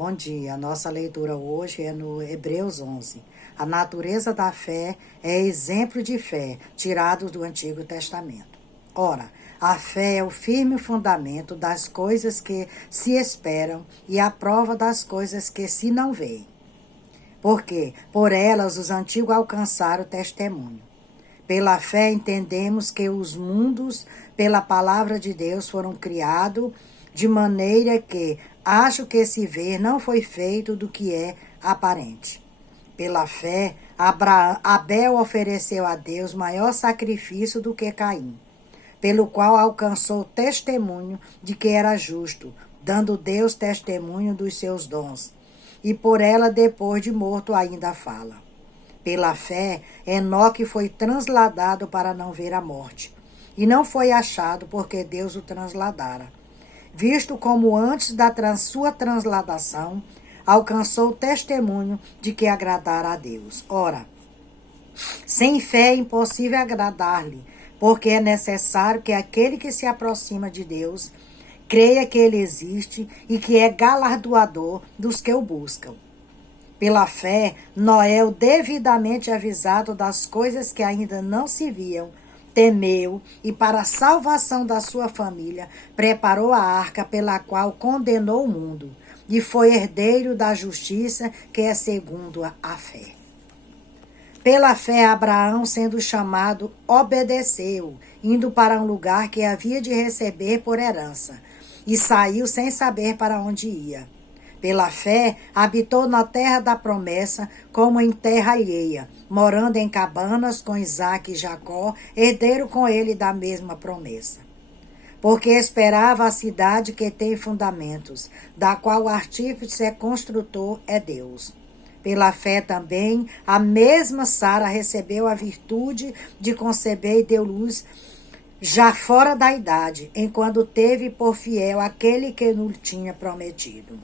Bom dia, a nossa leitura hoje é no Hebreus 11. A natureza da fé é exemplo de fé, tirado do Antigo Testamento. Ora, a fé é o firme fundamento das coisas que se esperam e a prova das coisas que se não veem. Porque, por elas, os antigos alcançaram o testemunho. Pela fé entendemos que os mundos, pela palavra de Deus, foram criados, de maneira que acho que se vê não foi feito do que é aparente. Pela fé, Abel ofereceu a Deus maior sacrifício do que Caim, pelo qual alcançou testemunho de que era justo, dando Deus testemunho dos seus dons. E por ela, depois de morto, ainda fala. Pela fé, Enoque foi transladado para não ver a morte, e não foi achado porque Deus o transladara. Visto como antes da sua transladação, alcançou o testemunho de que agradara a Deus. Ora, sem fé é impossível agradar-lhe, porque é necessário que aquele que se aproxima de Deus creia que ele existe e que é galardoador dos que o buscam. Pela fé, Noé, o devidamente avisado das coisas que ainda não se viam, temeu e, para a salvação da sua família, preparou a arca pela qual condenou o mundo, e foi herdeiro da justiça que é segundo a fé. Pela fé, Abraão, sendo chamado, obedeceu, indo para um lugar que havia de receber por herança, e saiu sem saber para onde ia. Pela fé, habitou na terra da promessa, como em terra alheia, morando em cabanas com Isaque e Jacó, herdeiro com ele da mesma promessa. Porque esperava a cidade que tem fundamentos, da qual o artífice é construtor é Deus. Pela fé também, a mesma Sara recebeu a virtude de conceber e deu luz, já fora da idade, enquanto teve por fiel aquele que não tinha prometido.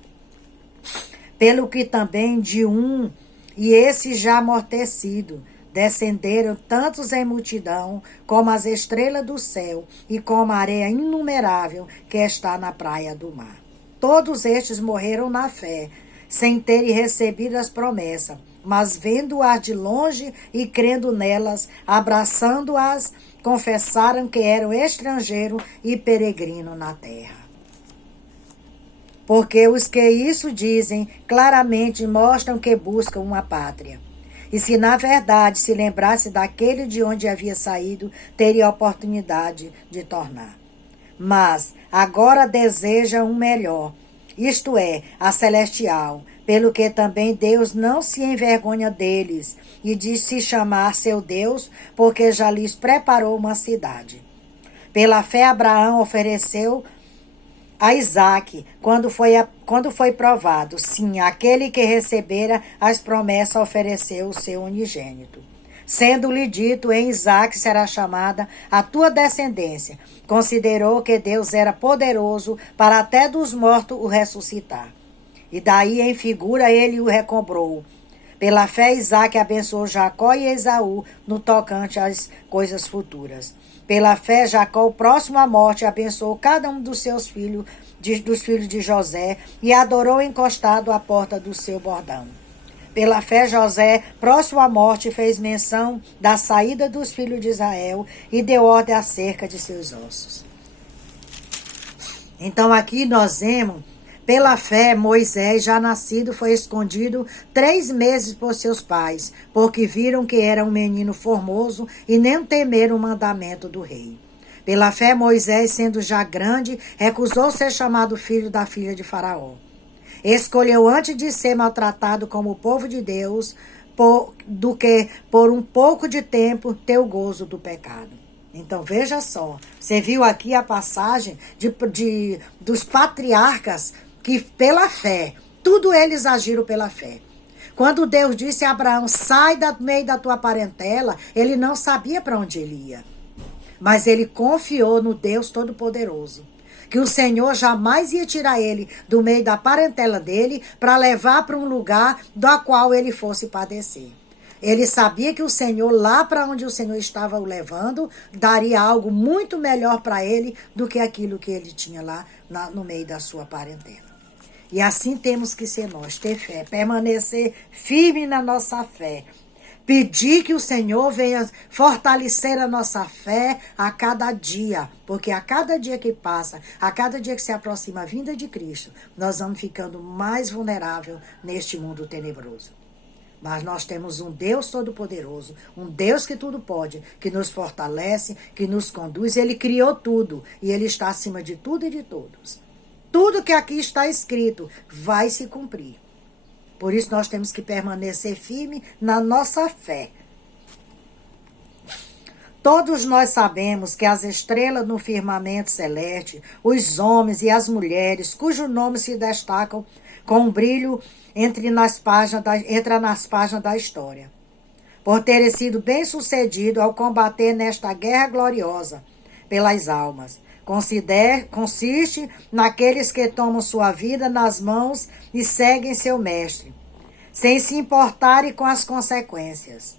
Pelo que também de um, e esse já amortecido, descenderam tantos em multidão, como as estrelas do céu, e como a areia inumerável que está na praia do mar. Todos estes morreram na fé, sem terem recebido as promessas, mas vendo-as de longe e crendo nelas, abraçando-as, confessaram que eram estrangeiros e peregrinos na terra. Porque os que isso dizem claramente mostram que buscam uma pátria. E se na verdade se lembrasse daquele de onde havia saído, teria oportunidade de tornar. Mas agora deseja um melhor, isto é, a celestial, pelo que também Deus não se envergonha deles, e de se chamar seu Deus, porque já lhes preparou uma cidade. Pela fé Abraão ofereceu a Isaque, quando foi provado, sim, aquele que recebera as promessas ofereceu o seu unigênito. Sendo-lhe dito, em Isaque será chamada a tua descendência. Considerou que Deus era poderoso para até dos mortos o ressuscitar. E daí em figura ele o recobrou. Pela fé Isaque abençoou Jacó e Esaú no tocante às coisas futuras. Pela fé, Jacó, próximo à morte, abençoou cada um dos seus filhos, dos filhos de José, e adorou encostado à porta do seu bordão. Pela fé, José, próximo à morte, fez menção da saída dos filhos de Israel e deu ordem acerca de seus ossos. Então aqui nós vemos, pela fé, Moisés, já nascido, foi escondido 3 meses por seus pais, porque viram que era um menino formoso e nem temeram o mandamento do rei. Pela fé, Moisés, sendo já grande, recusou ser chamado filho da filha de Faraó. Escolheu antes de ser maltratado como o povo de Deus, do que por um pouco de tempo ter o gozo do pecado. Então, veja só, você viu aqui a passagem dos patriarcas que pela fé, tudo eles agiram pela fé. Quando Deus disse a Abraão, sai do meio da tua parentela, ele não sabia para onde ele ia. Mas ele confiou no Deus Todo-Poderoso, que o Senhor jamais ia tirar ele do meio da parentela dele para levar para um lugar do qual ele fosse padecer. Ele sabia que o Senhor, lá para onde o Senhor estava o levando, daria algo muito melhor para ele do que aquilo que ele tinha lá no meio da sua parentela. E assim temos que ser nós, ter fé, permanecer firme na nossa fé. Pedir que o Senhor venha fortalecer a nossa fé a cada dia, porque a cada dia que passa, a cada dia que se aproxima a vinda de Cristo, nós vamos ficando mais vulnerável neste mundo tenebroso. Mas nós temos um Deus todo-poderoso, um Deus que tudo pode, que nos fortalece, que nos conduz. Ele criou tudo e Ele está acima de tudo e de todos. Tudo que aqui está escrito vai se cumprir. Por isso nós temos que permanecer firme na nossa fé. Todos nós sabemos que as estrelas no firmamento celeste, os homens e as mulheres, cujos nomes se destacam com um brilho entra nas páginas da história. Por terem sido bem-sucedidos ao combater nesta guerra gloriosa pelas almas. Consiste naqueles que tomam sua vida nas mãos e seguem seu mestre, sem se importarem com as consequências.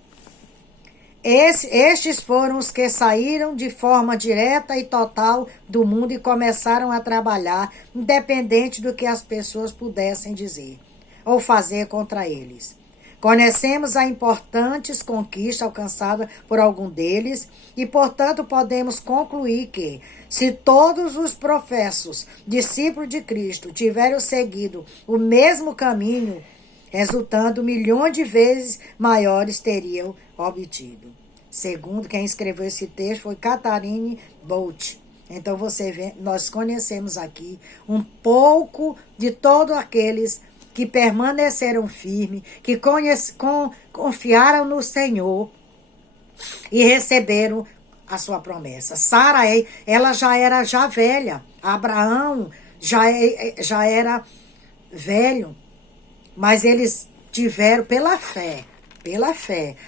Estes foram os que saíram de forma direta e total do mundo e começaram a trabalhar, independente do que as pessoas pudessem dizer ou fazer contra eles. Conhecemos as importantes conquistas alcançadas por algum deles e, portanto, podemos concluir que, se todos os professos discípulos de Cristo tiverem seguido o mesmo caminho, resultando milhões de vezes maiores teriam obtido. Segundo quem escreveu esse texto foi Catherine Bolt. Então você vê, nós conhecemos aqui um pouco de todos aqueles que permaneceram firmes, que confiaram no Senhor e receberam a sua promessa. Sara, ela já era velha. Abraão já era velho. Mas eles tiveram pela fé.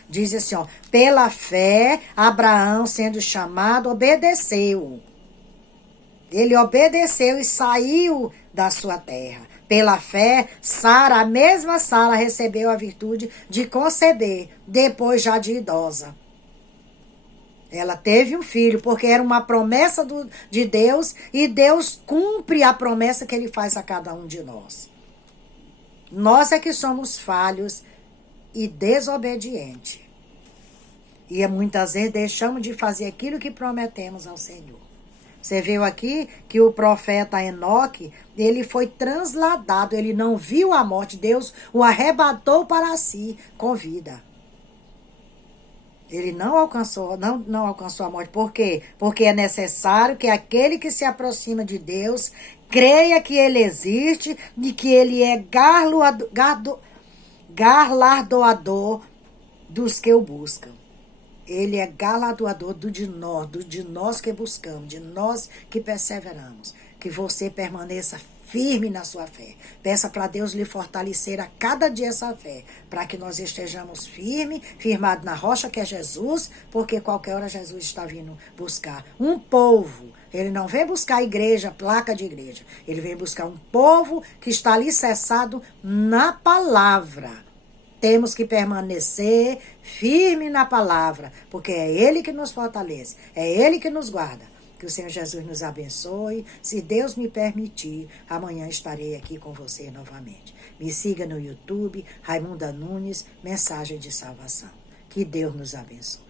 Diz assim, ó, pela fé, Abraão, sendo chamado, obedeceu. Ele obedeceu e saiu da sua terra. Pela fé, Sara, a mesma Sara, recebeu a virtude de conceber, depois já de idosa. Ela teve um filho, porque era uma promessa de Deus, e Deus cumpre a promessa que Ele faz a cada um de nós. Nós é que somos falhos e desobedientes. E muitas vezes deixamos de fazer aquilo que prometemos ao Senhor. Você viu aqui que o profeta Enoque, ele foi transladado, ele não viu a morte, Deus o arrebatou para si com vida. Ele não alcançou a morte. Por quê? Porque é necessário que aquele que se aproxima de Deus creia que Ele existe e que Ele é galardoador dos que o buscam. Ele é galardoador de nós que buscamos, de nós que perseveramos. Que você permaneça firme na sua fé. Peça para Deus lhe fortalecer a cada dia essa fé, para que nós estejamos firmados na rocha que é Jesus, porque qualquer hora Jesus está vindo buscar um povo. Ele não vem buscar igreja, placa de igreja. Ele vem buscar um povo que está alicerçado na palavra. Temos que permanecer firme na palavra, porque é Ele que nos fortalece, é Ele que nos guarda. Que o Senhor Jesus nos abençoe. Se Deus me permitir, amanhã estarei aqui com você novamente. Me siga no YouTube, Raimunda Nunes, Mensagem de Salvação. Que Deus nos abençoe.